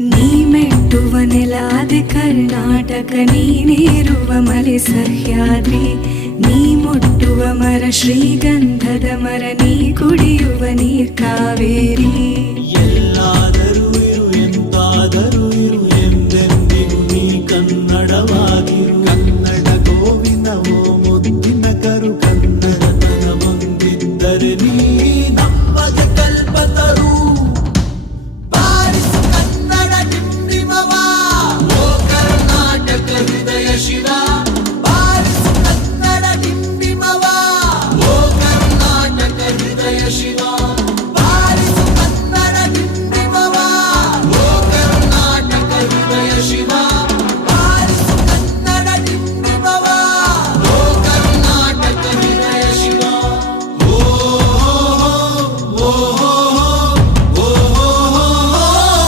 ನೀ ಮೆಟ್ಟುವ ನೆಲಾದೆ ಕರ್ನಾಟಕ ನೀನೇರುವ ಮಲೆ ಸಹ್ಯಾದ್ರಿ. ನೀ ಮುಟ್ಟುವ ಮರ ಶ್ರೀಗಂಧದ ಮರ, ನೀ ಕುಡಿಯುವ ನೀರ್ ಕಾವೇರಿ. ಎಲ್ಲಾದರೂ ಇರು ಎಂದಾದರೂ ಇರು, ಎಂದೆಂದಿಗೂ ನೀ ಕನ್ನಡವಾಗಿರು. ಕನ್ನಡ ಗೋವಿನ, ಓ ಮುದ್ದಿನ ಕರು ಕನ್ನಡತನ ಬಂದಿದ್ದರೆ ನೀ